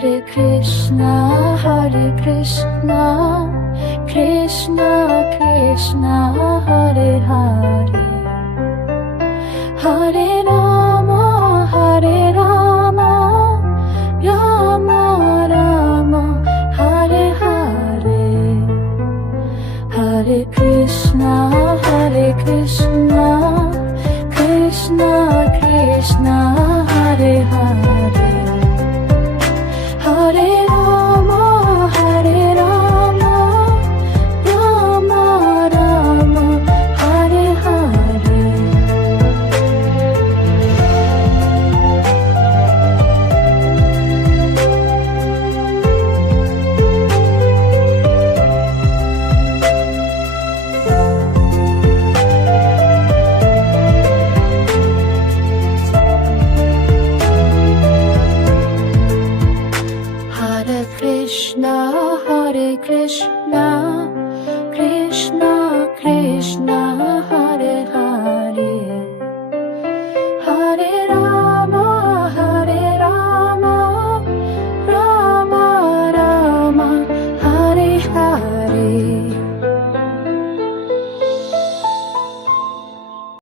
Hare Krishna, Krishna Krishna, Hare Hare, Hare Rama, Hare Rama, Rama Rama, Hare Hare, Hare Krishna, Krishna Krishna, Hare Hare, Hare Rama, Rama Rama, Hare Hare. Hare Krishna, Krishna Krishna,